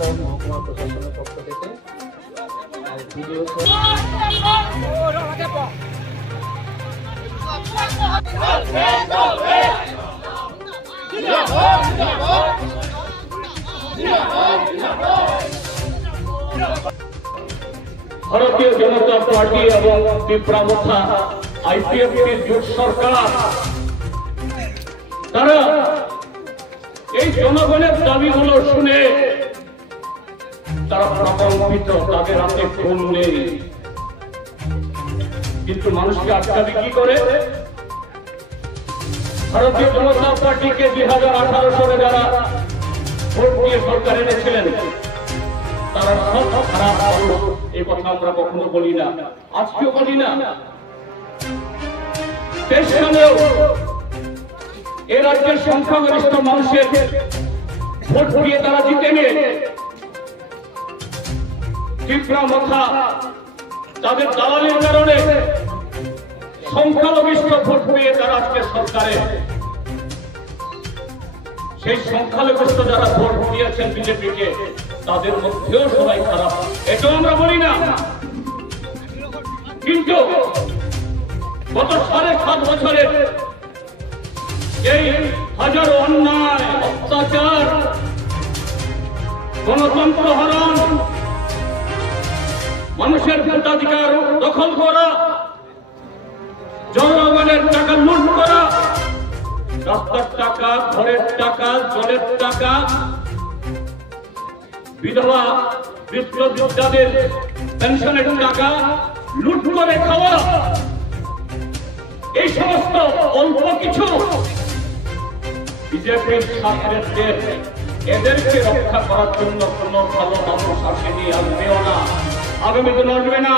শহর মহকুমা প্রশাসনের পক্ষ থেকে ভিডিও ভারতীয় জনতা পার্টি এবং তীব্রামথা আইপিএফটির জোট সরকার তারা এই জনগণের দাবিগুলো শুনে তারা প্রকম্পিত, তাদের হাতে ফোন নেই, কিন্তু মানুষকে আটকাবে কি করে? ভারতীয় জনতা পার্টিকে 2018 সালে যারা ভোট দিয়ে সরকার এনেছিলেন তারা সব খারাপ মানুষ, এই কথা আমরা কখনো বলি না, আজকেও বলি না। দেশ সালেও এ রাজ্যের সংখ্যাগরিষ্ঠ মানুষের ভোট দিয়ে তারা জিতে নিয়ে তীব্রামথা তাদের দালালির কারণে সংখ্যালঘিষ্ঠ ভোট পেয়ে তারা আজকে সরকারে, সেই সংখ্যালঘিষ্ঠ যারা ভোট দিয়েছেন বিজেপিকে তাদের মধ্যেও সবাই খারাপ, এটাও আমরা বলি না। কিন্তু গত 7.5 বছরে এই হাজারো অন্যায়, অত্যাচার, গণতন্ত্র হরণ, মানুষের ভোটাধিকার দখল করা, জনগণের টাকা লুট করা, রাস্তার টাকা, ঘরের টাকা, জলের টাকা, বিধবা বৃদ্ধদের পেনশনের টাকা লুট করে খাওয়া, এই সমস্ত অল্প কিছু বিজেপির ছাত্রদের এদেরকে রক্ষা করার জন্য কোন ভালো মানুষ আসেনি, আসবেও না, আগামী দিন আসবে না।